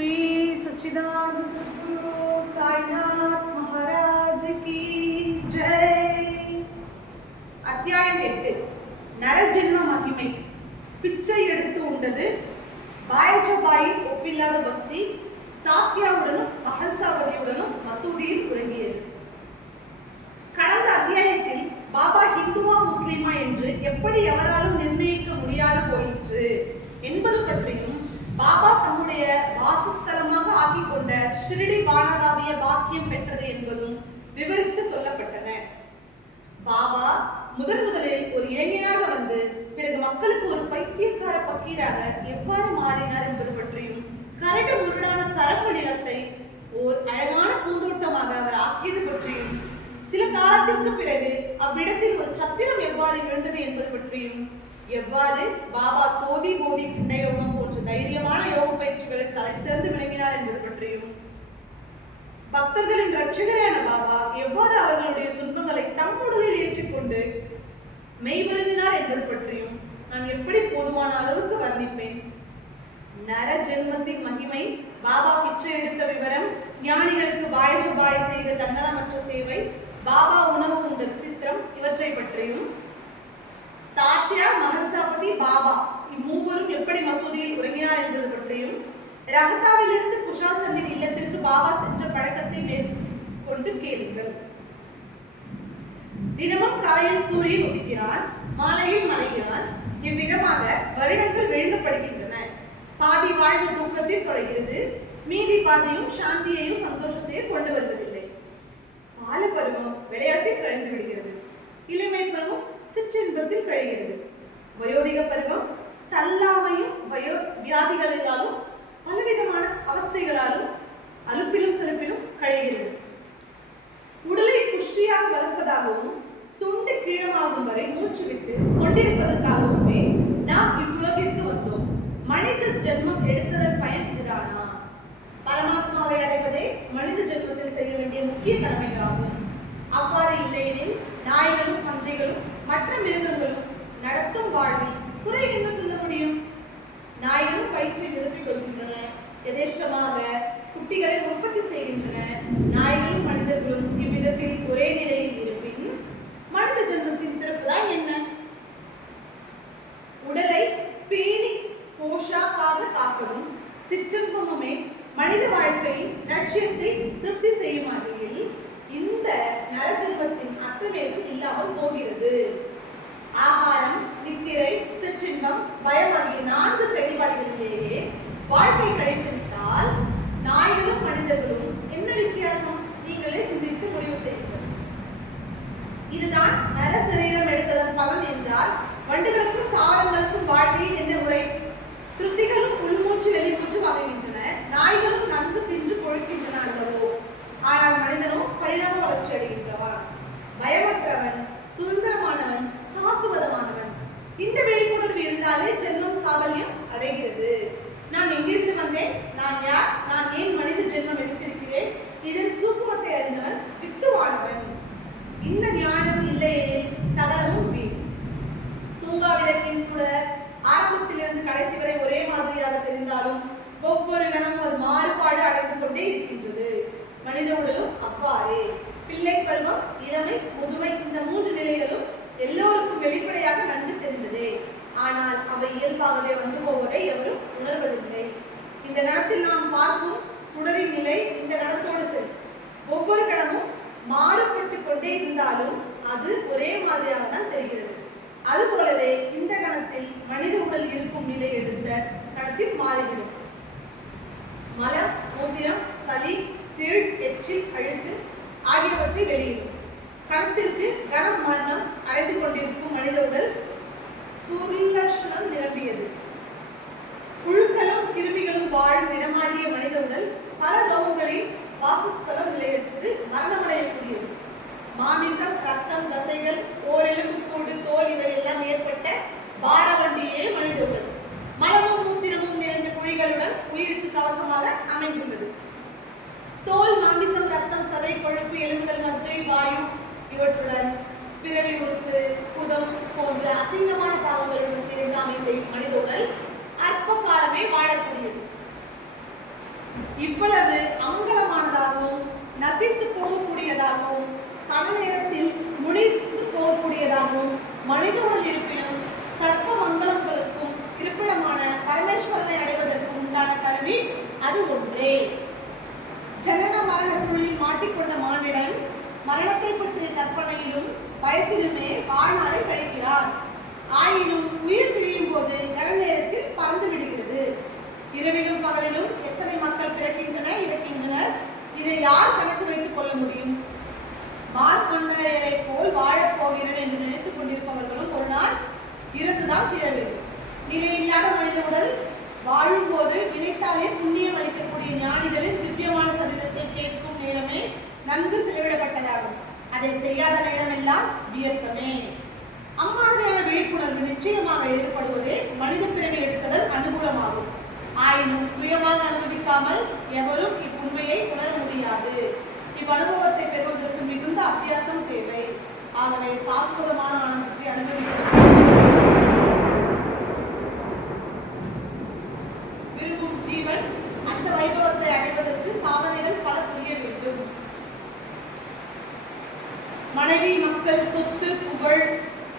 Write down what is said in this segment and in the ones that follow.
श्री सच्चिदानंद सद्गुरु साईनाथ महाराज की जय। அத்தியாயம் 8 நரஜென்ம மகிமை. பிச்சை எடுத்து உண்டது. பாயஜபாயின் ஒப்பில்லாத பக்தி தாத்தியாவுடனும் மஹல்சாவதியுடனும் மசூதியில் உறங்கியது. கடந்த அத்தியாயத்தில் பாபா ஹிந்துவா முஸ்லிமா என்று எப்படி எவராலும் நிர்ணயிக்க முடியாது போயிற்று என்பது பற்றியும் பாபா தம்முடைய வாசஸ்தலமாக ஆக்கிக் கொண்ட ஷிரடி வானளாவிய பாக்கியம் பெற்றது என்பதும் விவரித்து சொல்லப்பட்டன. பாபா முதலில் ஒரு இளைஞனாக வந்து பிறகு மக்களுக்கு ஒரு பைத்தியக்கார பக்கீராக எவ்வாறு மாறினார் என்பது பற்றியும் கரடு முரடான கரம்பு நிலத்தை ஓர் அழகான பூந்தோட்டமாக அவர் ஆக்கியது பற்றியும் சில காலத்திற்கு பிறகு அவ்விடத்தில் ஒரு சத்திரம் எவ்வாறு எழுந்தது என்பது பற்றியும் எவ்வாறு பாபா தோதி போதி பிண்டயோகம் போன்ற தைரியமான யோக பயிற்சிகளை தலை சிறந்து விளங்கினார் என்பது பற்றியும் பக்தர்களின் ரட்சகரான பாபா எவ்வாறு அவர்களுடைய துன்பங்களை தம் உடலில் ஏற்றிக்கொண்டு மெய்விளங்கினார் என்பது பற்றியும் நான் எப்படி போதுமான அளவுக்கு வர்ணிப்பேன். நர ஜென்மத்தின் மகிமை, பாபா பிச்சை எடுத்த விவரம், ஞானிகளுக்கு பாயஜபாய செய்த தன்னலமற்ற சேவை, பாபா உணவு உண்ட விசித்திரம் இவற்றை பற்றியும், தாத்யா, மஹல்சாபதி, பாபா இம்மூவரும் எப்படி மசூதியில் உறங்கினார் என்பது பற்றியும், ரஹத்தாவிலிருந்து குஷால் சந்தின் இல்லத்திற்கு பாபா சென்ற பழக்கத்தை மேற்கொண்டு கேளுங்கள். தினமும் காலையில் சூரியன் உதிக்கிறான், மாலையில் மறைகிறான். இவ்விதமாக வருடங்கள் விழுங்கப்படுகின்றன. பாதி வாழ்வு தூக்கத்தில் தொலைகிறது, மீதி பாதியும் சாந்தியையும் சந்தோஷத்தையும் கொண்டு வருவதில்லை. பால பருவம் விளையாட்டில் கழிந்து விடுகிறது, இளமை பருவம் சிற்றின்பத்தில் கழிகிறது, வயோதிக பருவம் தள்ளாமையும் வியாதிகளினாலும் பலவிதமான அவஸ்தைகளாலும் அலுப்பிலும் செலுப்பிலும் கழிகிறது. உடலை புஷ்டியாக வளர்ப்பதாகவும் துண்டு கீழமாகும் வரை மூச்சு விட்டு கொண்டிருப்பதற்காகவுமே நாம் இவ்வுலகிற்கு வந்தோம். மனித ஜென்மம் எடுத்ததன் பயன் இதுதானா? பரமாத்மாவை அடைவதே மனித ஜென்மத்தில் செய்ய வேண்டிய முக்கிய கடமைகளாகும். அவ்வாறு இல்லையெனில் நாய்களும் பன்றிகளும் மற்ற மிருகங்களும் நடத்தும் வாழ்வில் குறை என்ன சொல்ல முடியும்? நாய்களும் வயிற்றை நிரப்பிக் கொள்கின்றன, எதேஷ்டமாக குட்டிகளை உற்பத்தி செய்கின்றன. நாய்களும் மனிதர்களும் இவ்விதத்தில் ஒரே நிலையில் இருப்பின் மனித ஜென்மத்தின் சிறப்புதான் என்ன? உடலை பேணி போஷாக்காக காப்பதும் சிற்றின்பமுமே மனித வாழ்க்கையின் லட்சியத்தை திருப்தி செய்யும் வகையில் இந்த நரஜென்மத்தின் அர்த்தமேதும் இல்லாமல் போகிறது. ஆகாரம், நித்திரை, சிற்றின்பம், பயம் ஆகிய 4 செயல்பாடுகளிலேயே வாழ்க்கை கழித்துவிட்டால் நாய்களும் மனிதர்களும் என்ன வித்தியாசம்? நீங்களே சிந்தித்து முடிவு செய்யுங்கள். இதுதான் நர சரீரம் எடுத்ததன் பலன் என்றால் வண்டுகளுக்கும் தாவரங்களுக்கும் வாழ்க்கையில் என்ன உரை? திருப்திகளும் உள்மூச்சு வெளிமூச்சு வகைகின்றன, நாய்களும் நன்கு பிஞ்சு கொழுக்கின்றன அல்லவோ? ஆனால் மனிதனும் பரிணாம வளர்ச்சி அடைகின்றவன், பயமற்றவன், சுதந்திரமானவன், சாசுவதமானவன். இந்த விழிப்புணர்வு இருந்தாலே ஜென்மம் சாவல்யம் அடைகிறது. நான் எங்கிருந்து வந்தேன், நான் யார், நான் ஏன் மனித ஜென்மம் எடுத்திருக்கிறேன், இதன் சூக்குமத்தை அறிந்தவன் வித்துவானவன். இந்த ஞானம் இல்லையே சகலமும் வீண். தூங்கா விளக்கின் சுடர் ஆரம்பத்திலிருந்து கடைசி வரை ஒரே மாதிரியாக தெரிந்தாலும் ஒவ்வொரு கணமும் அது மாறுபாடு அடைந்து கொண்டே இருக்கின்றது. மனித உடலும் அவ்வாறே. பிள்ளை பருவம், இளமை, முதுமை இந்த 3 நிலைகளும் எல்லோருக்கும் வெளிப்படையாக நன்கு தெரிந்ததே. ஆனால் அவை இயல்பாகவே வந்து போவதை எவரும் உணர்வதில்லை. இந்த கணத்தில் நாம் பார்க்கும் சுடரின் நிலை இந்த கணத்தோடு சரி. ஒவ்வொரு கணமும் மாறுபட்டு கொண்டே இருந்தாலும் அது ஒரே மாதிரியாக தான் தெரிகிறது. அதுபோலவே இந்த கணத்தில் மனித உடல் இருக்கும் நிலை எடுத்த கணத்தில் மாறுகிறது. மலம், மூத்திரம், சளி, சீழ், எச்சில், அழுக்கு ஆகியவற்றை வெளியிடும். கணத்திற்கு கணம் மரணம் அடைந்து கொண்டிருக்கும் மனித உடல் துர்லட்சணம் நிரம்பியது. புழுக்களும் கிருமிகளும் வாழும் இடமாகிய மனித உடல் பல ரோகங்களின் வாசஸ்தலம் நிலையற்றது, மரணமடையக்கூடியது. மாமிசம், ரத்தம், தசைகள், ஓரெலும்பு கூடு, தோல் இவை எல்லாம் ஏற்பட்ட பாரவண்டியே மனித உடல். மலமும் மூத்திரமும் நிறைந்த குழிகளுடன் உயிருக்கு கவசமாக அமைந்துள்ளது. தோல், மாமிசம், ரத்தம், சதை, கொழுப்பு, எலும்புகள், மஜ்ஜை, வாயு இவற்றுடன் பிறவி உறுப்பு, புதம் போன்ற அசிங்கமான பாவங்களுடன் சேர்ந்து அமைந்த மனித உடல் அற்ப காலமே வாழக்கூடியது. இவ்வளவு அங்கலமானதாகவும் நசித்து போகக்கூடியதாகவும் பல நேரத்தில் முடித்து போகக்கூடியதாகவும் மனித உடல் இருப்பினும் சர்ப்ப மங்கலங்களுக்கும் இருப்பிடமான பரமேஸ்வரனை அடைவதற்கு உண்டான கருவி அது ஒன்றே. ஜனன மரண சூழலில் மாட்டிக்கொண்ட மானிடன் மரணத்தை பற்றிய கற்பனையிலும் பயத்திலுமே வாழ்நாளை கழிக்கிறார். ஆயினும் உயிர் பிரியும் போது கடல் நேரத்தில் பறந்து விடுகிறது. இரவிலும் பகலிலும் எத்தனை மக்கள் பிறக்கின்றனர் இறக்கின்றனர், இதை யார் கணக்கு வைத்துக் கொள்ள முடியும்? மார்க்கண்டையரை போல் வாழப் போகிறேன் என்று நினைத்துக் கொண்டிருப்பவர்களும் ஒரு நாள் இறந்துதான் தீர வேண்டும். நிலையில்லாத மனித உடல் வாழும் போது நினைத்தாலே புண்ணியம் அளிக்கக்கூடிய ஞானிகளின் திவ்யமான சரீரத்தை கேட்கும் நேரமே நன்கு செலவிடப்பட்டதாகும். அதை செய்யாத நேரம் எல்லாம் வியர்த்தமே. அம்மாதிரியான விழிப்புணர்வு நிச்சயமாக ஏற்படுவதே மனித பிறவி எடுத்ததன் அனுகூலமாகும். ஆயினும் சுயமாக அனுபவிக்காமல் எவரும் இவ்வுண்மையை உணர முடியாது. இவ்வனுபவத்தை பெறுவதற்கு மிகுந்த அத்தியாசம் தேவை. ஆகவே சாஸ்வதமான ஆனந்தத்தை அனுபவிக்க விரும்பும் ஜீவன் அந்த வைபவத்தை அடைவதற்கு சாதனைகள் பல புரிய வேண்டும். மனைவி, மக்கள், சொத்து, புகழ்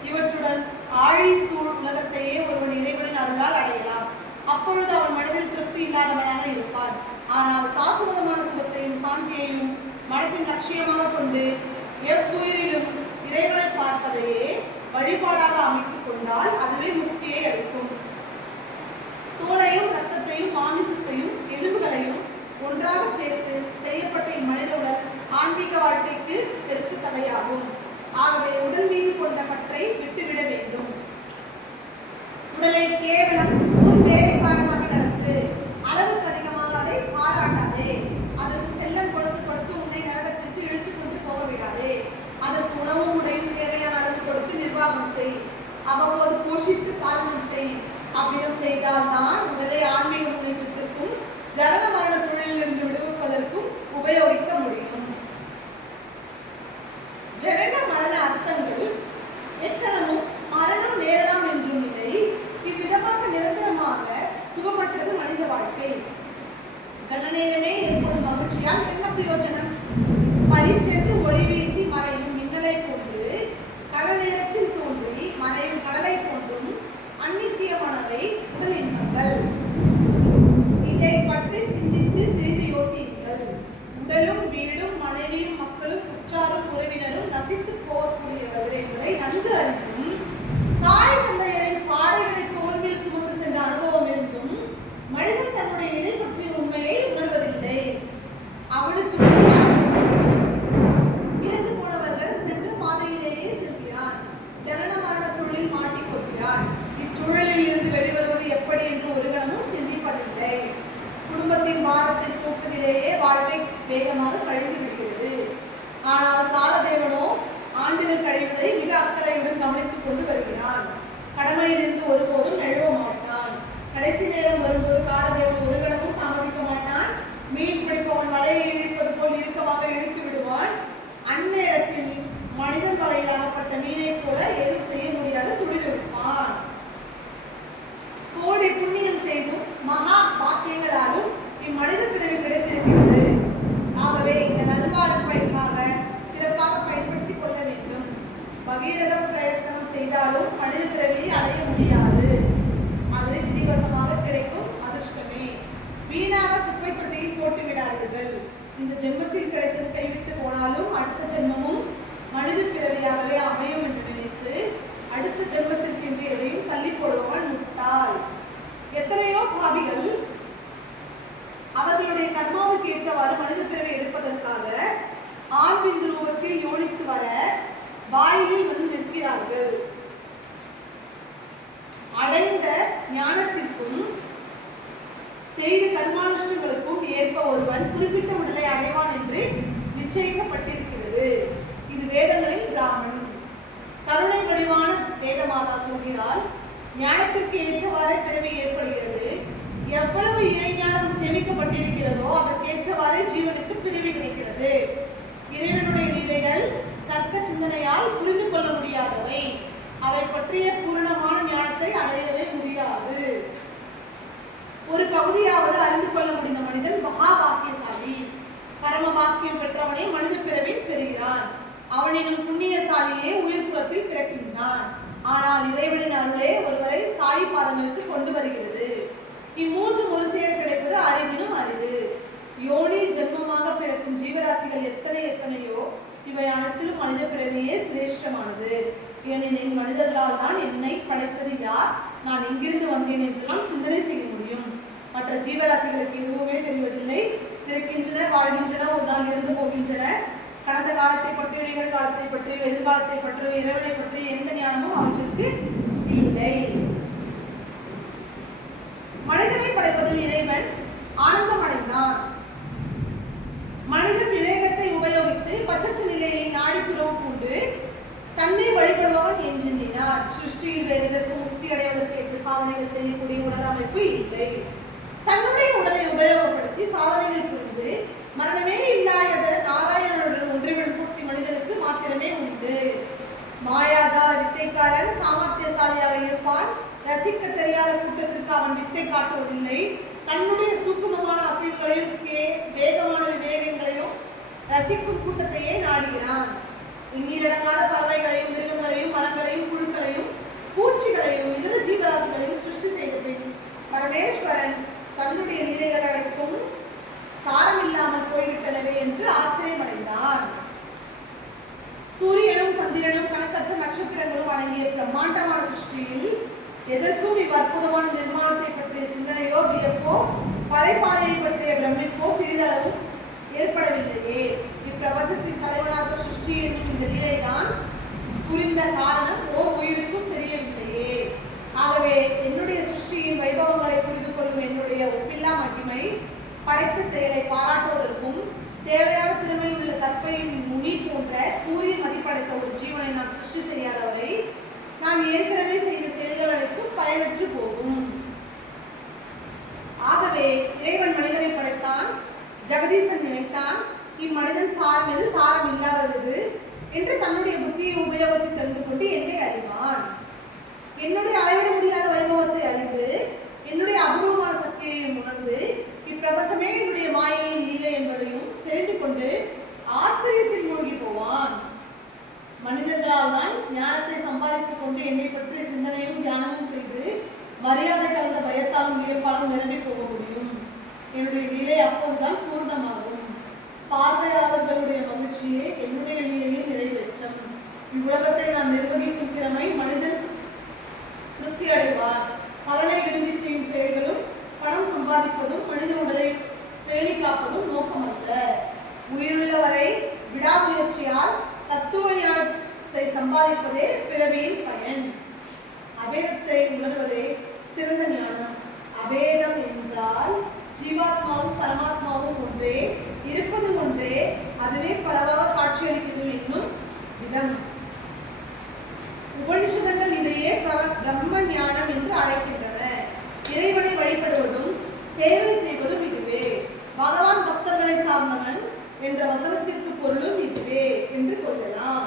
இவற்றுடன் ஆழி சூழ் உலகத்தையே ஒருவன் இறைவனின் அருளால் அடையலாம். அப்பொழுது அவன் மனதில் திருப்தி இல்லாதவனாக இருப்பான். ஆனால் சாஸ்வதமான சுகத்தையும் சாந்தியையும் மனத்தின் லட்சியமாக கொண்டு எவ்வுயிரிலும் இறைவனை பார்ப்பதையே வழிபாடாக அமைத்துக் கொண்டால் அதுவே முக்தியை அளிக்கும். தோலையும் இரத்தத்தையும் மாமிசத்தையும் எலும்புகளையும் ஒன்றாக சேர்த்து செய்யப்பட்ட இம்மனித உடல் ஆன்மீக வாழ்க்கைக்கு பெருத்து தடையாகும். ஆகவே உடல் மீது கொண்ட பற்றை விட்டுவிட வேண்டும். உடலை கேவலம் உன் வேலைக்காரனாக நடத்து. அளவுக்கு அதிகமாக அதை பாராட்டாதே. அதற்கு செல்லம் கொடுத்து கொடுத்து உன்னை நரகத்திற்கு இழுத்துக் கொண்டு போக விடாதே. அதற்கு உணவும் உடையும் தேவையான அளவு கொடுத்து நிர்வாகம் செய். அவ்வப்போது போஷித்து பாலனம் செய். அவ்விதம் செய்தால்தான் உடலை ஆன்மீக முன்னேற்றத்திற்கும் ஜனன மரண சூழலிலிருந்து விடுவிப்பதற்கும் உபயோகிக்க முடியும். ஜனன மரண அர்த்தங்கள் எத்தனமும் மரணம் நேரலாம் என்றும் இல்லை. இவ்விதமாக நிரந்தரமாக சுகமற்றது மனித வாழ்க்கை. கணநேரமே ஏற்படும் மகிழ்ச்சியால் என்ன பிரயோஜனம்? பளிச்சென்று ஒளி வீசி மறையும் மின்னலை போன்று கடல் நேரத்தில் தோன்றி மறையும் கடலை போன்றும் அந்நித்தியமானவை உடல் இன்பங்கள். இதை பற்றி சிந்தித்து சிறிது யோசியுங்கள். உடலும் வீடும் மனைவியும் மக்களும் உற்றாரும் உறவினரும் நசித்து போகக்கூடியவர்கள் என்பதை நன்கு அறிந்தும் தாய் தந்தையரின் பாடைகளை தோல்வியில் சுமந்து சென்ற அனுபவம் இருந்தும் மனிதன் தன்னுடைய நிலை பற்றிய உண்மையை உணர்வதில்லை. அவளுக்கு இறந்து போனவர்கள் சென்ற பாதையிலேயே செல்கிறான். ஜனன மரண சூழலில் மாட்டிக்கொள்கிறான். இச்சூழலில் இருந்து வெளிவருவது எப்படி என்று ஒரு கணமும் சிந்திப்பதில்லை. குடும்பத்தின் பாரத்தை சுமப்பதிலேயே வாழ்க்கை வேகமாக கழிந்து விடுகிறது. ஆனால் காலதேவனோ ஆண்டுகள் கழிவதை மிக அக்கறையுடன் கவனித்துக் கொண்டு வருகிறான். கடமையிலிருந்து ஒருபோதும் நழுவ மாட்டான். கடைசி நேரம் வரும்போது காலதேவன் ஒரு கணமும் தாமதிக்க மாட்டான். மீன் பிடிப்பவன் வலையை இழுப்பது போல் இறுக்கமாக இழுத்து விடுவான். அந்நேரத்தில் மனிதன் வலையில் அகப்பட்ட மீனை போல எதுவும் செய்ய முடியாத துடித்து விடுவான். கோடி புண்ணியம் செய்தும் மகா பாக்கியங்களாலும் இம்மனித பிறவி கிடைத்திருக்கிறது. ஆகவே இந்த நல்வாழ்வுக்காக சிறப்பாக பயன்படுத்திக் கொள்ள வேண்டும். பகீரதம் பிரயத்தனம் செய்தாலும் மனித பிறவியை அடைய முடியாது. அது விதிவசமாக கிடைக்கும் அதிர்ஷ்டமே. வீணாக குப்பை தொட்டியில் போட்டு விடாதீர்கள். இந்த ஜென்மத்தில் கிடைத்தது கைவிட்டு போனாலும் அடுத்த ஜென்மமும் மனித பிறவியாகவே அமையும் என்று நினைத்து அடுத்த ஜென்மத்திற்கென்று எதையும் தள்ளி போடுவான் முட்டாள். எத்தனையோ பாவிகள் அவர்களுடைய கர்மாவுக்கு ஏற்றவாறு மனித பிறவை எடுப்பதற்காக ஆண்பின் துருவத்தில் யோனித்து வர வாயிலில் வந்து நிற்கிறார்கள். அடைந்த ஞானத்திற்கும் செய்த கர்மானுஷ்டங்களுக்கும் ஏற்ப ஒருவன் குறிப்பிட்ட உடலை அடைவான் என்று நிச்சயிக்கப்பட்டிருக்கிறது. இது வேதங்களில் பிராமணன். கருணை வடிவான வேதமாதா சொல்கிறால் ஞானத்திற்கு ஏற்றவாறு பிறவி ஏற்படுகிறது. எவ்வளவு இறைஞானம் சேமிக்கப்பட்டிருக்கிறதோ அதற்கேற்றவாறு ஜீவனுக்கு பிறவி கிடைக்கிறது. இறைவனுடைய லீலைகள் தர்க்க சிந்தனையால் புரிந்து கொள்ள முடியாதவை. அவை பற்றிய பூரணமான ஞானத்தை அடையவே முடியாது. ஒரு பகுதியாவது அறிந்து கொள்ள முடிந்த மனிதன் மகாபாக்கியவான். அவனினும் புண்ணியசாலியே உயிர் குலத்தில் பிறக்கின்றான். ஆனால் இறைவனின் அருளே ஒருவரை சாயி பாதங்களுக்கு கொண்டு வருகிறது. இம்மூன்றும் ஒரு சேர கிடைப்பது அரிதினும் அரிது. யோனி ஜென்மமாக பிறக்கும் ஜீவராசிகள் எத்தனையோ, இவை அனைத்திலும் மனித பிறவியே சிரேஷ்டமானது. ஏனெனில் மனிதர்களால் தான் என்னை படைத்தது யார், நான் எங்கிருந்து வந்தேன் என்றெல்லாம் சிந்தனை செய்ய முடியும். மற்ற ஜீவராசிகளுக்கு எதுவுமே தெரிவதில்லை. பிறக்கின்றன, வாழ்கின்றன, ஒரு நாள் இருந்து போகின்றன. கடந்த காலத்தை பற்றி, நிகழ்காலத்தை பற்றி, எதிர்காலத்தை பற்றி, இறைவனை பற்றி எந்த ஞானமும் அவற்றுக்கு இல்லை. மனிதனை படைப்பதில் இறைவன் ஆனந்தம் அடைந்தான். மனிதன் விவேகத்தை உபயோகித்து பற்றற்ற நிலையை நாடி துறவு கொண்டு தன்னை வழிபடுபவன் என்று எண்ணினார். சிருஷ்டியில் வேறு எதற்கும் முக்தி அடைவதற்கு ஏற்ற சாதனைகள் செய்யக்கூடிய உடல் அமைப்பு இல்லை. தன்னுடைய உடலை உபயோகப்படுத்தி சாதனைகள் புரிந்து மரணமே இல்லாத நாராயணனுடன் ஒன்றிவிடும் சக்தி மனிதனுக்கு மாத்திரமே உண்டு. மாயாதார வித்தைக்காரன் சாமர்த்தியசாலியாக இருப்பான். ரசிக்க தெரியாத கூட்டத்திற்கு அவன் வித்தை காட்டுவதில்லை. தன்னுடைய சூக்குமமான அசைவுகளையும் வேகமான விவேகங்களையும் ரசிக்கும் கூட்டத்தையே நாடுகிறான். நீரடங்காத பறவைகளையும், மிருகங்களையும், மரங்களையும், புழுக்களையும், பூச்சிகளையும், இதர ஜீவராசிகளையும் சிருஷ்டி செய்த பரமேஸ்வரன் தன்னுடைய லீலைகள் அனைத்தும் சாரம் இல்லாமல் போய்விட்டனவே என்று ஆச்சரியமடைந்தான். சூரியனும் சந்திரனும் கணக்கற்ற நட்சத்திரங்களும் அடங்கிய பிரம்மாண்டமான சிருஷ்டியில் எதற்கும் இவ் அற்புதமான நிர்மாணத்தை பற்றிய சிந்தனையோ, வியப்போ, படைப்பாளையை பற்றிய பிரமிப்போ சிறிதளவும் ஏற்படவில்லையே. இப்பிரபஞ்சத்தின் தலைவனாக சிருஷ்டி என்னும் இந்த நிலைதான் புரிந்த காரணம் ஓர் உயிருக்கும் தெரியவில்லையே. ஆகவே என்னுடைய சிருஷ்டியின் வைபவங்களை புரிந்து கொள்ளும் என்னுடைய ஒப்பில்லா மகிமை படைத்த செயலை பாராட்டுவதற்கும் தேவையான திறமையில் உள்ள தற்பையின் முனி போன்ற கூறிய மதிப்படைத்த ஒரு ஜீவனை நான் சிருஷ்டி செய்யாதவரை நான் ஏற்கனவே செய்த செயல்கள் அனைத்தும் பயனற்று போகும். ஆகவே இறைவன் மனிதனை படைத்தான். ஜெகதீசன் நினைத்தான், இம்மனிதன் சாரம் எது, சாரம் இல்லாதது என்று தன்னுடைய புத்தியை உபயோகித்து தெரிந்து கொண்டு என்னை அறிவான். என்னுடைய அளவிட முடியாத வைபவத்தை அறிந்து என்னுடைய அபூர்வமான சக்தியை உணர்ந்து இப்பிரபஞ்சமே என்னுடைய மாயையின் லீலை என்பதையும் தெரிந்து கொண்டு ஆச்சரியத்தில் மூழ்கி போவான். மனிதர்களால் தான் ஞானத்தை சம்பாதித்துக் கொண்டு என்னை பற்றிய சிந்தனையும் தியானமும் செய்து மரியாதை கலந்த பயத்தாலும் வியப்பாலும் நிரம்பி போக முடியும். என்னுடைய லீலை அப்போதுதான் பூர்ணமாகும். பார்வையாளர்களுடைய மகிழ்ச்சியே என்னுடைய லீலையில் நிறைவேற்றம். இவ்வுலகத்தை நான் நிர்வகிக்கும் திறமை மனிதன் திருப்தி அடைவார். பலனை விரும்பி செய்யும் செயல்களும் பணம் சம்பாதிப்பதும் மனித உடலை பேணி காப்பதும் நோக்கமல்ல. உயிருள்ள வரை விடாமுயற்சியால் தத்துவ ஞானத்தை சம்பாதிப்பதே பிறவியின் பயன். அபேதத்தை உணர்வதே சிறந்த ஞானம். அபேதம் என்றால் ஜீவாத்மாவும் பரமாத்மாவும் ஒன்றே, இருப்பது ஒன்றே, அதுவே பலவாக காட்சியளிப்பது என்னும் விதம். உபனிஷதங்கள் இதையே பிரம்ம ஞானம் என்று அழைக்கின்றன. இறைவனை வழிபடுவதும் சேவை செய்வதும் இதுவே. பகவான் பக்தர்களை சார்ந்தவன் என்ற வசனத்திற்கு பொருளும் இதுவே என்று கொள்ளலாம்.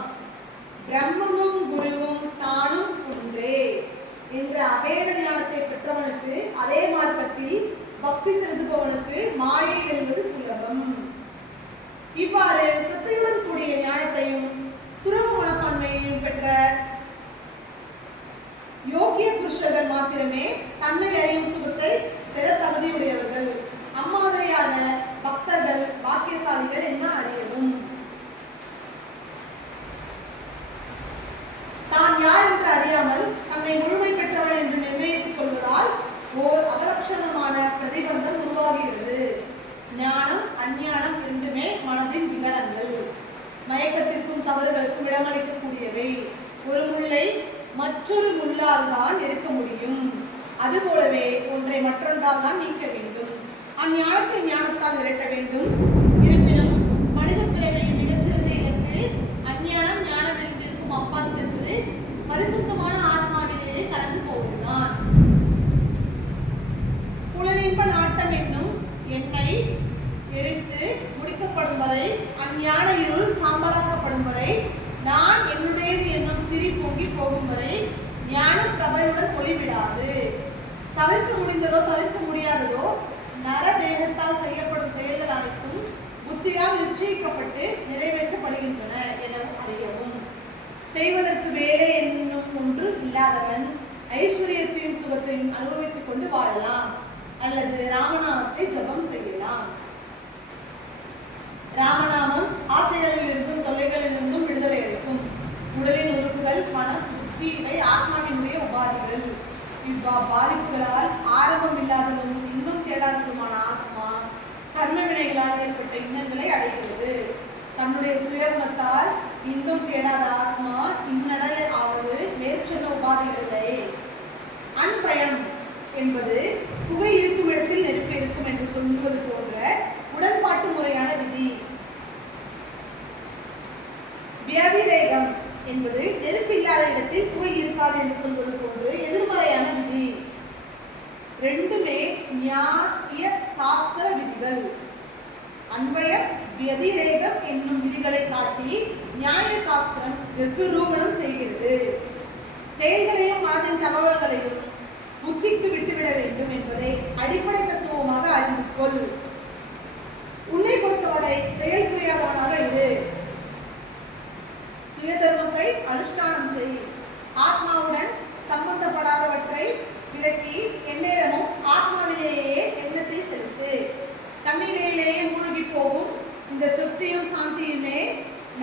பிரம்மமும் குருவும் தானும் ஒன்றே என்ற அபேத ஞானத்தை பெற்றவனுக்கு அதே மார்க்கத்தில் பக்தி செலுத்துபவனுக்கு மாயை என்பது சுலபம். இவ்வாறு சத்தையுடன் கூடிய ஞானத்தையும் துறவு மனப்பான்மையையும் பெற்ற யோகிய புருஷர்கள் மாத்திரமே தன்னை அறியும் சுகத்தை பெற தகுதியுடையவர்கள். அம்மாதிரியான பக்தர்கள் பாக்கியசாலிகள் என்ன அறியவும். தான் யார் என்று அறியாமல் தன்னை முழுமை பெற்றவன் என்று நிர்ணயித்துக் கொள்வதால் ஓர் அவலட்சணமான பிரதிபந்தம் உருவாகிறது. ஞானம் அஞ்ஞானம் இரண்டுமே மனதின் விகாரங்கள். மயக்கத்திற்கும் தவறுகளுக்கும் இடமளிக்கக்கூடியவை. ஒரு முள்ளை மற்றொரு முள்ளால் தான் எடுக்க முடியும். அதுபோலவே ஒன்றை மற்றொன்றால் தான் நீக்க வேண்டும். அஞ்ஞானத்தை ஞானத்தால் விரட்ட வேண்டும். இருப்பினும் மனித பிறவியின் மிகச்சிறந்த இலக்கு அஞ்ஞானம் ஞான விருந்திற்கும் அப்பால் சென்று பரிசுத்தமான ஆத்மாவிலேயே கலந்து போவதுதான். புலனின்ப நாட்டம் என்னும் எண்ணெய் எரித்து முடிக்கப்படும் வரை, அஞ்ஞான இருள் சாம்பலாக்கப்படும் வரை, நான் என்னுடையது என்னும் திரி பொங்கி போகும் வரை ஞான பிரபையுடன் ஒளிவிடாது. தவிர்க்க முடிந்ததோ தவிர்க்க முடியாததோ நர தேகத்தால் செய்யப்படும் செயல்கள் அனைத்தும் புத்தியால் நிச்சயிக்கப்பட்டு நிறைவேற்றப்படுகின்றன என அறியவும். செய்வதற்கு வேலை என்னும் ஒன்று இல்லாதவன் ஐஸ்வர்யத்தையும் சுகத்தையும் அனுபவித்துக் கொண்டு வாழலாம், அல்லது ராமநாமத்தை ஜபம் செய்யலாம். ராமநாமம் ஆசைகளிலிருந்தும் தொல்லைகளிலிருந்தும் விடுதலை அளிக்கும். உடலின் உறுப்புகள், மனம், புத்தி இவை ஆத்மாவினுடைய உபாதிகள். பாதிப்புகளால் ஆரம்பம் இல்லாததும் இன்னும் கேடாததுமான ஆத்மா கர்ம வினைகளால் ஏற்பட்ட இன்னங்களை அடைகிறது. தன்னுடைய சுயகுணத்தால் இன்னும் கேடாத ஆத்மா இன்னடல் ஆவது மேற்சொன்ன உபாதிகளில்லை. அன்பயம் என்பது புகை இருக்கும் இடத்தில் நெருப்பு இருக்கும் என்று சொல்லுவது போன்ற உடன்பாட்டு முறையான விதி. வியாதிரேகம் என்பது நெருப்பு இல்லாத இடத்தில் புகை இருக்காது என்று சொல்வது போன்று எதிர்மறையான விதி. ரெண்டுமே நியாய சாஸ்திர விதிகள். அன்பய வியதிரேகம் என்னும் விதிகளை காட்டி நியாய சாஸ்திரம் நிரூபணம் செய்கிறது. செயல்களையும் மனதின் தகவல்களையும் புத்திக்கு விட்டுவிட வேண்டும் என்பதை அடிப்படை தத்துவமாக அறிந்து கொள். உன்னை பொறுத்தவரை செயல் புரியாதவனாக இரு. சுய தர்மத்தை அனுஷ்டானம் செய். ஆத்மாவுடன் சம்பந்தப்படாதவற்றை விலக்கி எந்நேரமும் ஆத்மாவிலேயே எண்ணத்தை செலுத்து. தன்னிலேயே மூழ்கி போகும் இந்த திருப்தியும் சாந்தியுமே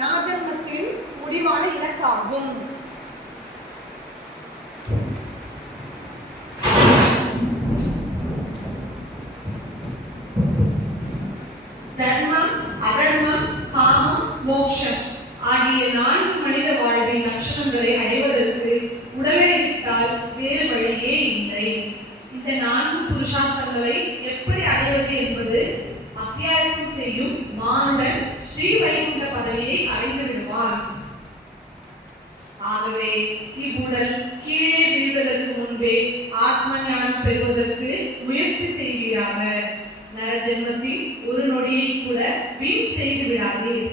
நாஜன்மத்தின் முடிவான இலக்காகும். தர்மம், அதர்மம், காமம், மோட்சம் ஆகிய 4 மனித வாழ்வின் லட்சணங்களை அடைவதற்கு உடலை விட்டால் வேறு வழியே இல்லை. இந்த 4 புருஷார்த்தங்களை எப்படி அடைவது என்பது அத்தியாசம் செய்யும் மானுடன் ஸ்ரீ வைகுண்ட பதவியை அடைந்து விடுவான். ஆகவே இவ்வுடல் கீழே வீழ்வதற்கு முன்பே ஆத்ம ஞானம் பெறுவதற்கு முயற்சி செய்வீராக. நரஜென்மத்தின் ஒரு நொடியை கூட வீண் செய்து விடாதீர்.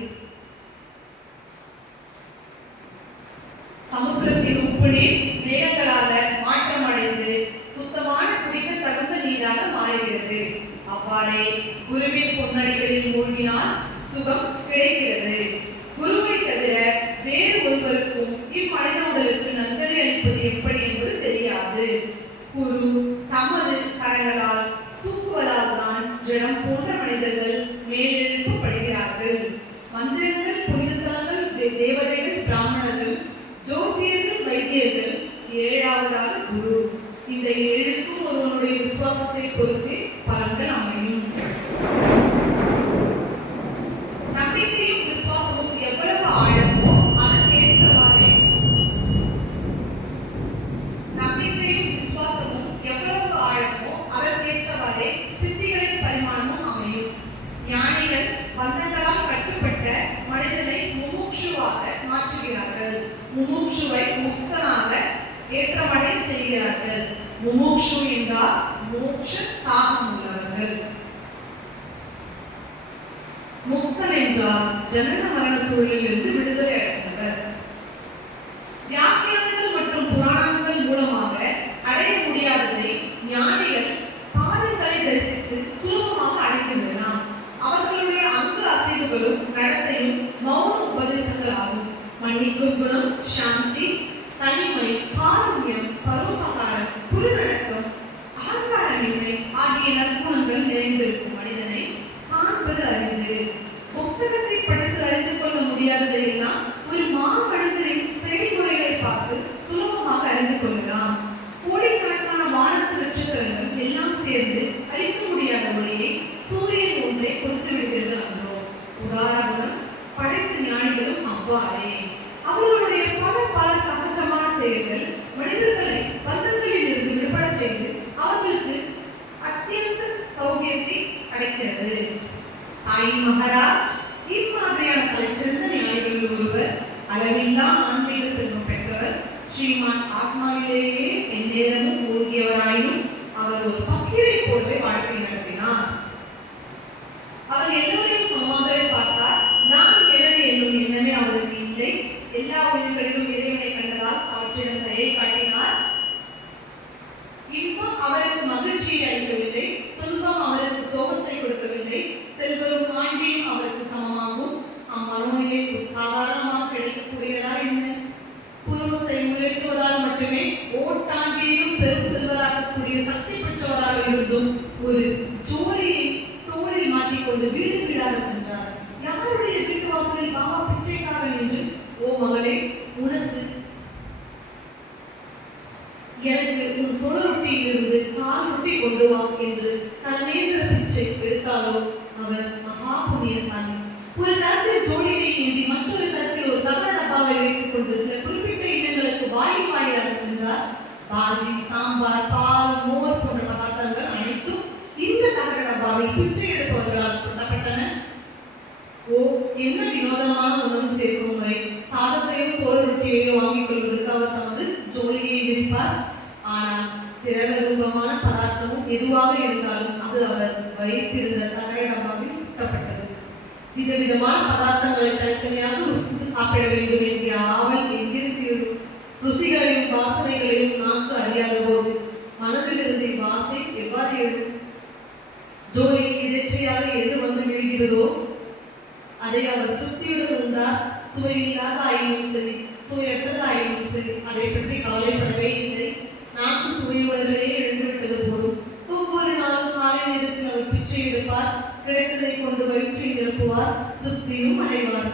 சமுத்திரத்தின் உப்பு நீர் மேகங்களாக மாற்றமடைந்து சுத்தமான குடிக்க தகுந்த நீராக மாறுகிறது. அவ்வாறே குருவின் பொன்னடிகளில் மூழ்கினால் சுகம் கிடைக்கிறது. குருவை தவிர வேறு ஒருவருக்கும் இம்மனித உடலுக்கு நன்கரை அளிப்பது எப்படி என்பது தெரியாது. குரு தமது கரங்களால் தூக்குவதால் தான் ஜடம் போன்ற மனிதர்கள் மேலெழுப்பப்படுகிறார்கள். மந்திரங்கள், புனிதத்தலங்கள், தேவதைகள், பிராமணர்கள், ஜோசியர்கள், வைத்தியர்கள், 7ஆவதாக குரு. இந்த 7க்கும் ஒருவனுடைய விசுவாசத்தை பொறுத்து பலன்கள் அமையும். நம்பிக்கையும் விசுவாசமும் எவ்வளவு ஆழமோ அதற்கேற்றவாறே சித்திகளின் பரிமாணமும் அமையும். ஞானிகள் பந்தங்களால் கட்டுப்பட்ட மனிதனை முமுட்சுவாக மாற்றுகிறார்கள். முமுட்சுவை முக்தனாக ஏற்றமடைய செய்கிறார்கள். முமுட்சு என்றால் மோட்ச தாகம் உள்ளவர்கள். முக்தன் என்றால் ஜனன மரண சூழலிலிருந்து விடுதலை அடைந்தவர். வியாக்கியானங்கள் மற்றும் புராணங்கள் மூலமாக அடைய முடியாததை ஞானிகள் பாதங்களை தரிசித்து சுலபமாக அடைகின்றனர். அவர்களுடைய அங்கு அசைவுகளும் நடத்தையும் மௌன உபதேசங்கள் ஆகும். மன்னிக்கும் குணம், சாந்தி, தனிமை, காருண்யம், பரோபகாரம், புரிநடக்கம், அகங்காரமின்மை ஆகிய நற்குணங்கள் நிறைந்திருக்கும் மனிதனை காண்பது அறிந்து. புத்தகத்தை படித்து அறிந்து கொள்ள முடியாததையெல்லாம் ஒரு மனிதரின் செயல்முறைகளை பார்த்து சுலபமாக அறிந்து கொள்ளலாம். கோடிக்கணக்கான வானத்து நட்சத்திரங்கள் எல்லாம் சேர்ந்து அழிக்க முடியாத ஒளியை சூரியன் ஒன்றை கொடுத்து விடுகிறது அன்றோ. உதாரணம், படைத்த ஞானிகளும் அவ்வாறே. அவர்களுடைய பல சகஜமான செயல்கள் மனிதர்களை பந்தங்களில் இருந்து விடுபட செய்து அவர்களுக்கு அத்தியந்த சௌகியத்தை அடைக்கிறது. சாய் மகாராஜ் இம்மாதிரியான தலை சிறந்த ஞானிகளில் ஒருவர். அளவில்லா ஆன்மீக செல்வம் பெற்றவர். ஸ்ரீமான் ஆத்மாவிலேயே எந்நேரமும் மூழ்கியவராயினும் அவர் ஒரு பக்கிரை போலவே வாழ்க்கை நடத்தினார். அவர் எல்லோரையும் சமமாகவே பார்த்தார். நான் எனது என்னும் எண்ணமே அவருக்கு இல்லை. எல்லா உயிர்களிலும் இறைவனை கண்டதால் அவற்றிடம் கையை காட்டினார். இன்பம் அவருக்கு மகிழ்ச்சியை அளிக்கவில்லை, துன்பம் அவருக்கு சோகத்தை கொடுக்கவில்லை. செல்வரும் ஆண்டியும் அவருக்கு சமமாகும். அம்மனோநிலை சாதாரணமாக கிடைக்கக்கூடியதா என்ன? குடும்பத்தை உயர்த்துவதால் மட்டுமே ஓட்டாண்டியையும் பெரும் செல்வராக்கக்கூடிய சக்தி பெற்றவராக இருந்தும் ஒரு ஜோலியை தோளில் மாட்டிக்கொண்டு வீடு வீடாக சென்றார். யாருடைய வீட்டு வாசலில் பாபா பிச்சைக்காரன் என்று, ஓ மகளே, உனக்கு எனக்கு ஒரு சுட ரொட்டியிலிருந்து 4 ரொட்டி கொண்டு வா என்று தலைமையில பிச்சை எடுத்தாலோ அவர் மகா புண்ணியசாமி. ஒரு கருத்தில் ஜோடியை எழுதி மற்றொரு கருத்தில் ஒரு தகர டப்பாவை வைத்துக் கொண்டு சில குறிப்பிட்ட இடங்களுக்கு வாடி வாடியாக சென்றார். பாஜி, சாம்பார், பால், மோர் போன்ற பதார்த்தங்கள் அனைத்தும் இந்த தகர டப்பாவில் பிச்சை எடுப்பவர்களால் கொட்டப்பட்டன. ஓ, என்ன வினோதமான உணவு சேர்க்கும் முறை! சாதத்தையோ சோழ ரொட்டியையோ வாங்கிக் கொள்வதற்கு அவர் தமது ஜோலியை விரிப்பார். ஆனால் திரவ ரூபமான பதார்த்தமும் எதுவாக இருந்தாலும் அது அவர் வைத்திருந்த தகர டப்பாவில் கொட்டப்பட்டது. விதவிதமான பதார்த்தங்களை தனித்தனியாக ருசித்து சாப்பிட வேண்டும் என்கிற ஆவல் எங்கிருந்து? ருசிகளையும் வாசனைகளையும் நாக்கு அறியாத போது மனதிலிருந்து வாசை எவ்வாறு எழும்? ஜோலியில் எதிர்ச்சியாக எது வந்து விழுகிறதோ அதை அவர் திருப்தியுடன் உண்டார். சுவையில்லாத ஆயினும் சரி, சுவையற்றது ஆயினும் சரி, அதை பற்றி கவலைப்படவே இல்லை. நாக்கு சுவையுடனே எழுந்துவிட்டது போலும். ஒவ்வொரு நாளும் காலை நேரத்தில் அவர் பிச்சை எடுப்பார். கிடைத்ததை கொண்டு வயிற்றை நிரப்புவார், திருப்தியும் அடைவார்.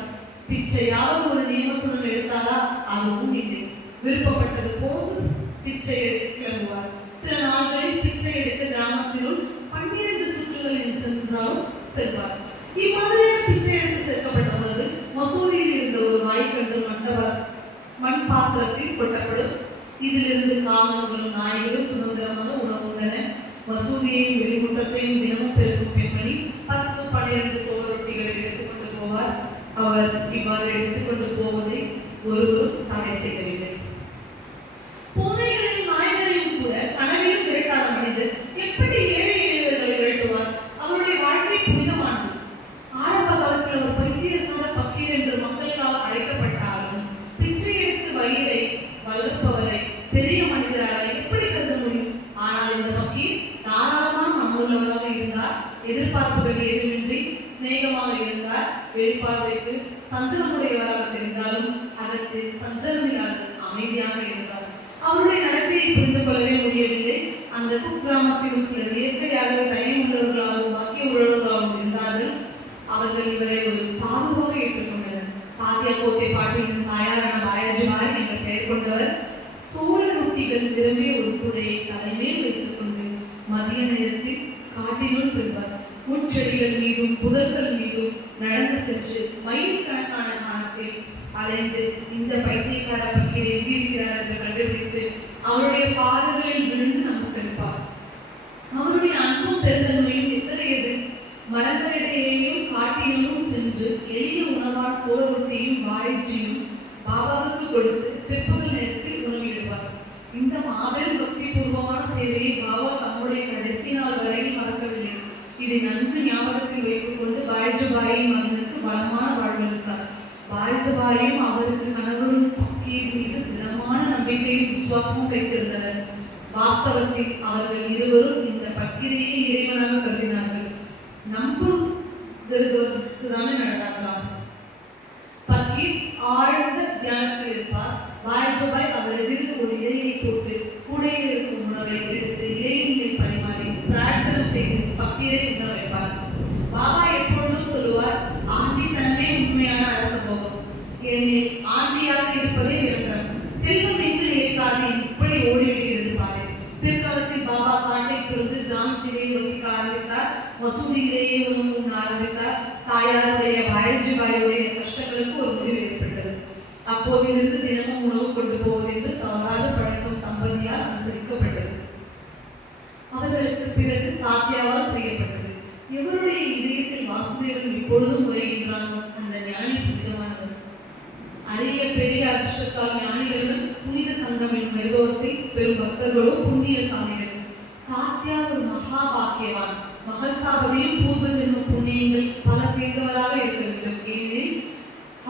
பிச்சையாவது ஒரு நியமத்துடன் எடுத்தாரா? அதுவும் இல்லை. விருப்பப்பட்டது போது பிச்சை எடுத்து கிளம்புவார். சில நாட்களில் பிச்சை எடுத்த கிராமத்திலும் 12 சுற்றுகளில் சென்றாலும் செல்வார். இம்மாதிரியான பிச்சை எடுத்து சேர்க்கப்பட்ட பொழுது மசூதியில் இருந்த ஒரு வாய்க்கன்று மண் பாத்திரத்தில் கொட்டப்படும். இதிலிருந்து காகங்களும் நாய்களும் சுதந்திரமாக உணவுண்டன. மசூதியையும் வெளிமுற்றத்தையும் தினமும் பெருக்கும் பெண்மணி 10-12 சோழ ரொட்டிகளை எடுத்துக்கொண்டு போவார். அவர் இவ்வாறு எடுத்துக்கொண்டு போவதை ஒருவரும் தடை செய்யவில்லை. பூனைகளையும் நாய்களையும் கூட கனவிலும் விரட்டாத மனிதர் எப்படி ஏழை எளியவர்களை விரட்டுவார்? அவருடைய வாழ்க்கை புனிதமானது. ஆரம்ப காலத்தில் அவர் பைத்தியக்கார பக்கீர் என்று மக்களால் அழைக்கப்பட்டாலும் பிச்சை எடுத்து வயிறை வளர்ப்பவரை பெரிய மனிதராக எப்படி கருத முடியும்? ஆனால் இந்த பக்கீர் தாராளமான மனமுள்ளவராக இருந்தார். எதிர்பார்ப்புகள் ஏதுமின்றி சிநேகமாக இருந்தார். வெளிப்பார்வைக்கு சஞ்சலமுடையவராக தெரிந்தாலும் அதற்கு சஞ்சலமில்லாத அமைதியாக இருந்தார். அவருடைய நடத்தையை புரிந்து கொள்ளவே முடியவில்லை. அந்த குக்கிராமத்திலும் சிலர் இயற்கையாகவே தைரியம் உள்ளவர்களாகவும் பாக்கிய உள்ளவர்களாகவும் இருந்தார்கள். அவர்கள் இவரை ஒரு சாதுவாக ஏற்றுக்கொண்டனர். தாத்தியா கோட்டை பாட்டியின் தாயாரான பாயஜிபாய் என்ற பெயர் கொண்டவர் சோழ ரொட்டிகள் நிரம்பிய ஒரு கூடையை தலைமேல் வைத்துக் கொண்டு மதிய நேரத்தில் காட்டினுள் செல்வார். முட்செடிகள் மீதும் புதர்கள் மீதும் நடந்து சென்று மைல் கணக்கான காலத்தில் அலைந்து இந்த பைத்தியக்கார பக்கீர் எங்கிருக்கிறார் என்று கண்டுபிடித்து அவருடைய பாதங்களில் விழுந்து நமஸ்கரிப்பார். அவருடைய அன்பும் பெருந்தன்மையும் எத்தகையது! மரங்களிடையேயும் காட்டினும் சென்று எளிய உணவான சோழ ரொட்டியும் வாழைச்சியும் பாபாவுக்கு கொடுத்து பிற்பகல் நேரத்தில் உணவிடுவார். இந்த மாபெரும் பக்தி பூர்வமான சேவையை பாபா தம்முடைய கடைசி நாள் வரையில் மறக்கவில்லை. இதை நன்கு ஞாபகத்தில் வைத்துக் கொண்டு பாய்ஜபாயின் மகனுக்கு பலமான வாழ்வளித்தார். பாய்ஜபாயும் அவருக்கு கணவரும் பக்கீர் மீது திடமான நம்பிக்கையும் விசுவாசமும் வைத்திருந்தனர். வாஸ்தவத்தில் அவர்கள் இருவரும் இந்த பக்கீரையே இறைவனாக கருதினார்கள். நம்புவதற்கு தானே நடராஜா. பக்கீர் ஆழ்ந்த தியானத்தில் இருப்பார். பாய்ஜபாய் அவர் எதிர்த்து ஒரு இலையை போட்டு கூடையில் இருக்கும் உணவை எடுத்து இலையின் மேல் பரிமாறி பிரார்த்தனை செய்து பக்கீரை உண்ண வைப்பார். பாபா எப்பொழுதும் சொல்லுவார், ஆண்டி தன்னை உண்மையான அரச போகம், ஏனெனில் ஆண்டியாக இருப்பதே நிரந்தரம். செல்வம் என்று ஏற்காது இப்படி ஓடிவிடுகிறது பாரு. பிற்காலத்தில் பாபா காட்டை துறந்து கிராமத்திலேயே வசிக்க ஆரம்பித்தார். மசூதியிலேயே உணவு உண்ண ஆரம்பித்தார். தாயாருடைய பாயஜிபாயுடைய கஷ்டங்களுக்கு ஒரு முடிவு ஏற்பட்டது. அப்போதிலிருந்து தினமும் உணவு கொண்டு போவது என்று தவறாக பழக்கம் தம்பதியால் அனுசரிக்கப்பட்டது. அவர்களுக்கு பிறகு தாத்தியாவால் செய்யப்பட்டது. எவருடைய இதயத்தில் வாசுதேவன் இப்பொழுதும் முறைகின்றானோ அந்த ஞானி புனிதமானது. அரிய பெரிய அதிர்ஷ்டத்தால் ஞானிகளுடன் புனித சங்கம் எனும் வைபவத்தை பெரும் பக்தர்களோ புண்ணிய சாமிகள். தாத்தியா ஒரு மகா பாக்கியவான். மகள் சாபதியும் பூர்வ ஜென்ம புண்ணியங்கள் பல சேர்ந்தவராக இருக்க வேண்டும். ஏனெனில்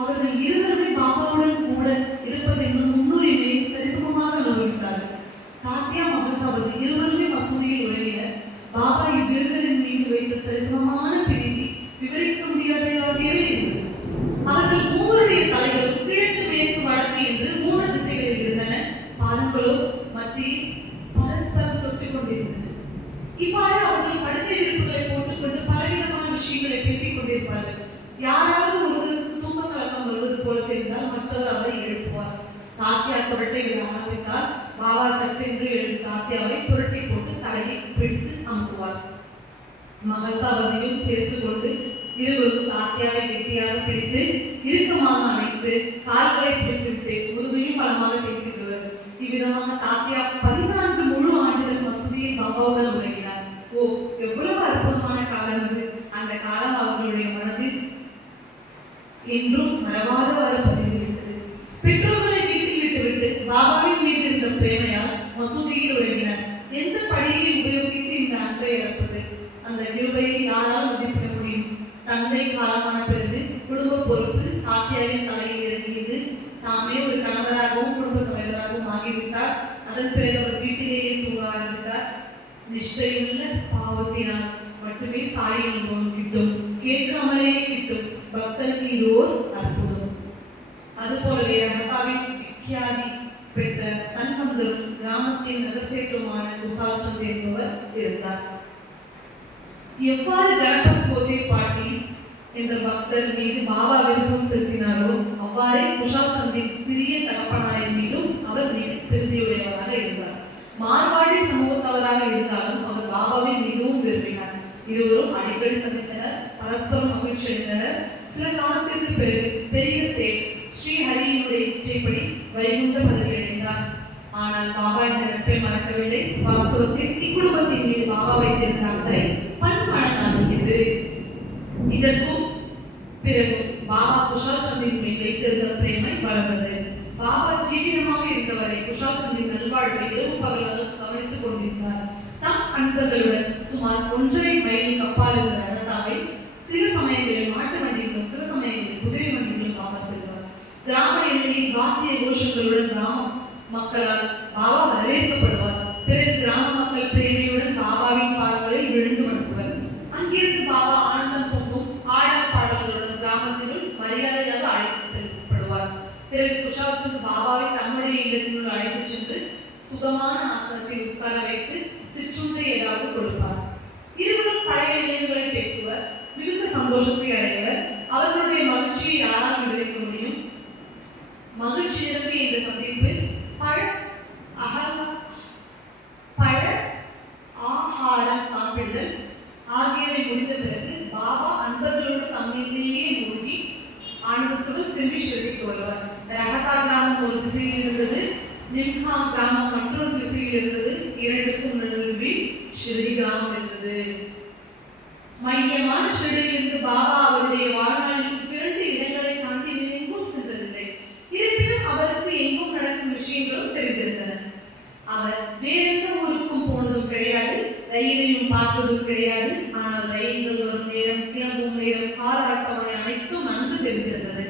அவர்கள் இருவருமே பாபாவுடன் கூட இருப்பது என்னும் முன்னுரிமையை சரிசமமாக அனுபவித்தார்கள். தாத்தியா மகள் சாபதி இருவருமே மசூதியில் உதவினர். பாபா இவ்விருவரின் மீது வைத்த சரிசமமான பிரிதி விவரிக்க முடியாதவையாகவே இருந்தது. அவர்கள் மூவருடைய தலைகளும் கிழக்கு மேற்கு வடக்கு என்று 3 திசைகளில் இவ்வாறு அவர்கள் படுக்கை விருப்புகளை போட்டுக்கொண்டு பலவிதமான விஷயங்களை பேசிக் கொண்டிருப்பார்கள். யாராவது ஒருவருக்கு தூக்க கலக்கம் வருவது போல தெரிந்தால் மற்றவர் அவரை எழுப்புவார். தாத்தியா புரட்டை விட ஆரம்பித்தால் பாபா சட்டென்று எழுதி தாத்தியாவை புரட்டி போட்டு தலையை பிடித்து அமுக்குவார். மகசாவதியும் சேர்த்து கொண்டு இருவரும் தாத்தியாவை கெட்டியாக பிடித்து இறுக்கமாக அமைத்து கால்களை பிடித்துவிட்டு முதுகையும் பலமாக தேய்த்து விடுவர். இவ்விதமாக தாத்தியா 14 முழு ஆண்டுகள் மசூதியில் பாபாவுடன் உறங்கினார். ஓ, எவ்வளவு அற்புதமான காலம் அது! அந்த காலம் அவர்களுடைய மனதில் என்றும் மறவாதவாறு பதிந்துவிட்டது. பெற்றோர்களை வீட்டில் விட்டுவிட்டு பாபாவின் மீது இருந்த பிரேமையால் மசூதியில் உறங்கினார். எந்த படியை உபயோகித்து இந்த அன்பை இழப்பது? அந்த கிருபையை யாரால் மதிப்பிட முடியும்? தந்தை காலமான பிறகு குடும்ப பொறுப்பு தாத்தியாவின் தலையில் இறங்கியது. தாமே ஒரு கணவராகவும் குடும்ப தலைவராகவும் ஆகிவிட்டார். அதன் பிறகு அவர் வீட்டிலேயே தூங்க ஆரம்பித்தார். நிஷ்டையுள்ள பாவத்தினால் மட்டுமே சாய் அனுபவம் கிட்டும், கேட்காமலேயே கிட்டும். பக்தனுக்கு இது ஓர் அற்புதம். அதுபோலவே ரகதாவில் விக்கியாதி பெற்ற தன்வந்தரும் கிராமத்தின் நகசேட்டுமான குசால் சந்த் என்பவர் இருந்தார். எவ்வாறு கணபத் கோதை பாட்டி என்ற பக்தர் மீது பாபா விருப்பம் செலுத்தினாரோ அவ்வாறே குஷால் சந்தின் சிறிய தகப்பனாரின் மீதும் அவர் பெருதியுடையவராக இருந்தார். மார்வாடி சமூகத்தவராக இருந்தாலும் அவர் பாபாவை மிகவும் விரும்பினார். இருவரும் அடிக்கடி சந்தித்தனர், பரஸ்பரம் மகிழ்ச்சி அடைந்தனர். சில காலத்திற்கு பிறகு பெரிய சேட் ஸ்ரீஹரியினுடைய இச்சைப்படி வைகுண்ட பதவி அடைந்தார். ஆனால் பாபா இந்த நட்பை மறக்கவில்லை. வாஸ்தவத்தில் இக்குடும்பத்தின் மீது பாபா வைத்திருந்த அக்கறை பன்மடங்காகியது. இதற்கும் பிறகு பாபா குஷால் சந்தின் மேல் வைத்திருந்த பிரேமை வளர்ந்தது. பாபா ஜீவிதமாக இருந்தவரை குஷால் சந்தின் நல்வாழ்வை இரவு பகலாக கவனித்துக் கொண்டிருந்தார். தம் அன்பர்களுடன் சுமார் 1.5 மைல் அப்பால் இருந்த ரகதாவை சில சமயங்களில் மாட்டு வண்டிகளும் சில சமயங்களில் குதிரை வண்டிகளும் பாபா செல்வார். கிராம எல்லையில் வாத்திய கோஷங்களுடன் கிராம மக்களால் பாபா வரவேற்கப்படுவார். பிறகு கிராம மக்கள் பிரேமையுடன் பாபாவின் பாதங்களில் விழுந்து வணங்குவர். அங்கிருந்து பாபா ஆனந்தம் பொங்கும் ஆடல் பாடல்களுடன் கிராமத்தினுள் மரியாதையாக அழைத்து செல்லப்படுவார். பிறகு குஷால் சந்த் பாபாவை தம்முடைய இல்லத்தினுள் அழைத்து சென்று சுகமான ஆசனத்தில் உட்கார வைத்து சிற்றுண்டி ஏதாவது கொடுப்பார். இருவரும் பழைய நினைவுகளை பேசுவர், மிகுந்த சந்தோஷத்தை அடைவர். அவர்களுடைய மகிழ்ச்சியை யாரால் விவரிக்க முடியும்? மகிழ்ச்சி நிரம்பிய இந்த சந்திப்பு பழ ஆகாரம் சாப்பிடுதல் ஆகியவை முடிந்த பிறகு பாபா அன்பர்களோடு தம்மிலேயே மூழ்கி ஆனந்தத்துடன் திரும்பி ஷிரடிக்கு வருவார். ரகதா கிராமம் ஒரு திசையில் இருந்தது, நிம்காம் கிராமம் மற்றொரு திசையில் இருந்தது. இரண்டுக்கும் நடுவில் ஷிரடி கிராமம் இருந்தது. மையமான ஷிரடியிலிருந்து பாபா அவருடைய வாழ்நாளில் 2 இடங்களை தாண்டி எங்கும் சென்றதில்லை. இருப்பினும் அவருக்கு எங்கும் நடக்கும் விஷயங்களும் தெரிந்திருந்தன. அவர் வேறெந்த ஊருக்கும் போனதும் கிடையாது, ரயிலையும் பார்த்ததும் கிடையாது. ஆனால் ரயில்கள் வரும் நேரம், கிளம்பும் நேரம், கால அட்டவணை அனைத்தும் நன்கு தெரிந்திருந்தது.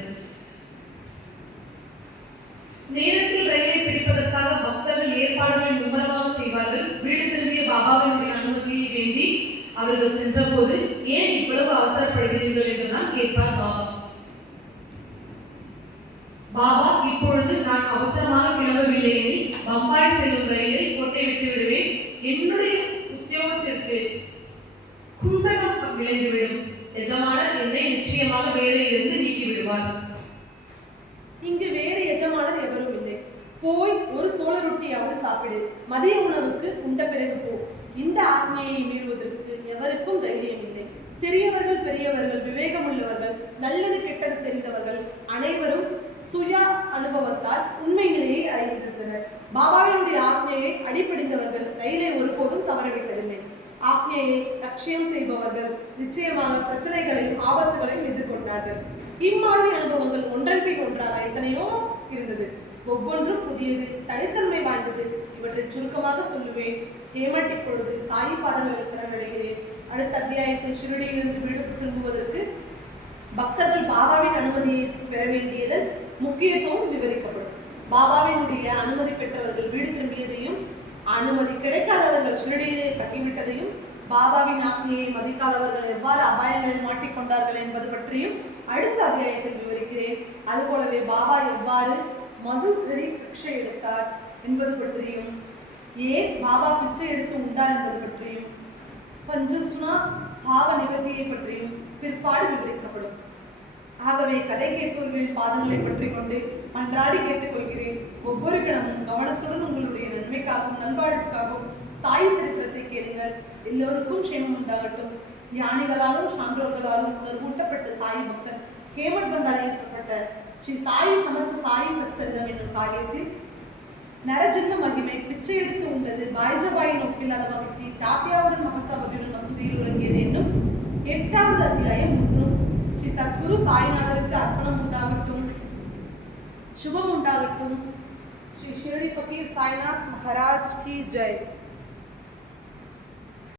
நேரத்தில் ரயிலை பிடிப்பதற்காக பக்தர்கள் ஏற்பாடுகளை மும்மரமாக செய்வார்கள். வீடு திரும்பிய பாபாவினுடைய அனுமதியை வேண்டி அவர்கள் சென்ற போது ஏன் இவ்வளவு அவசரப்படுகிறீர்கள் என்றுதான் கேட்பார் பாபா. பாபா, இப்பொழுது நான் அவசரமாக கிளம்பவில்லை எனில் பம்பாய் செல்லும் ரயிலை கோட்டை விட்டு விடுவேன். என்னுடைய உத்தியோகத்திற்கு குந்தகம் விளைந்துவிடும். எஜமானர் என்னை நிச்சயமாக வேலையிலிருந்து நீக்கி விடுவார். இங்கு வேறு எஜமானர் எவரும் இல்லை. போய் ஒரு சோள ரொட்டியாவது சாப்பிடு. மதிய உணவுக்கு உண்ட பிறகு போ. இந்த ஆத்மையை மீறுவதற்கு எவருக்கும் தைரியம் இல்லை. சிறியவர்கள், பெரியவர்கள், விவேகமுள்ளவர்கள், நல்லது கெட்டது தெரிந்தவர்கள் அனைவரும் சுய அனுபவத்தால் உண்மை நிலையை அடைந்திருந்தனர். பாபாவினுடைய ஆக்ஞையை அடிப்படைந்தவர்கள் ரயிலை ஒருபோதும் தவறவிட்டதில்லை. ஆக்ஞையை லட்சியம் செய்பவர்கள் நிச்சயமாக பிரச்சனைகளையும் ஆபத்துகளையும் எதிர்கொண்டார்கள். இம்மாதிரி அனுபவங்கள் ஒன்றன் பின் ஒன்றாக எத்தனையோ இருந்தது. ஒவ்வொன்றும் புதியது, தனித்தன்மை வாய்ந்தது. இவற்றை சுருக்கமாக சொல்லுவேன். ஏமாட்டிக் பொழுது சாயி பாதங்களில் சரணடைகிறேன். அடுத்த அத்தியாயத்தில் ஷிரடியிலிருந்து வீடு திரும்புவதற்கு பக்தர்கள் பாபாவின் அனுமதியை பெற வேண்டியதன் முக்கியத்துவம் விவரிக்கப்படும். பாபாவினுடைய அனுமதி பெற்றவர்கள் வீடு திரும்பியதையும், அனுமதி கிடைக்காதவர்கள் ஷிரடியிலே தங்கிவிட்டதையும், பாபாவின் ஆக்ஞையை மதிக்காதவர்கள் எவ்வாறு அபாயங்களில் மாட்டிக்கொண்டார்கள் என்பது பற்றியும் அடுத்த அத்தியாயத்தில் விவரிக்கிறேன். அதுபோலவே பாபா எவ்வாறு மது பிச்சை எடுத்தார் என்பது பற்றியும், ஏன் பாபா பிச்சை எடுத்து உண்டார் என்பது பற்றியும், பஞ்சசுனா பாவ நிவர்த்தியை பற்றியும் பிற்பாடு விவரிக்கப்படும். ஆகவே கதை கேட்பவர்களின் பாதங்களை பற்றி கொண்டு அன்றாடி கேட்டுக்கொள்கிறேன். ஒவ்வொரு கிழமும் கவனத்துடன் உங்களுடைய நன்மைக்காகவும் நல்வாழ்வுக்காகவும் சாய் சரித்திரத்தை கேளுங்கள். எல்லோருக்கும் க்ஷேமம் உண்டாகட்டும். ஞானிகளாலும் சான்றோர்களாலும் உணர்வூட்டப்பட்ட சாய் பக்தர் ஹேமட் பந்தால் இயக்கப்பட்ட ஸ்ரீ சாயி சமர்த்த சாயி சச்சரிதம் என்னும் காரியத்தில் நரஜன்ம மகிமை பிச்சை எடுத்து உண்டது பாய்ஜபாயின் ஒப்பில்லாத மகிழ்ச்சி தாத்தியாவுடன் மகசாபதியுடன் மசூதியில் விளங்கியது என்னும் 8வது அத்தியாயம் முன்னும் ஸ்ரீ சத்குரு சாய்நாதருக்கு அர்ப்பணம் உண்டாகட்டும். शुभम उंटागट्टुम. श्री शिरडी फकीर साईनाथ महाराज की जय.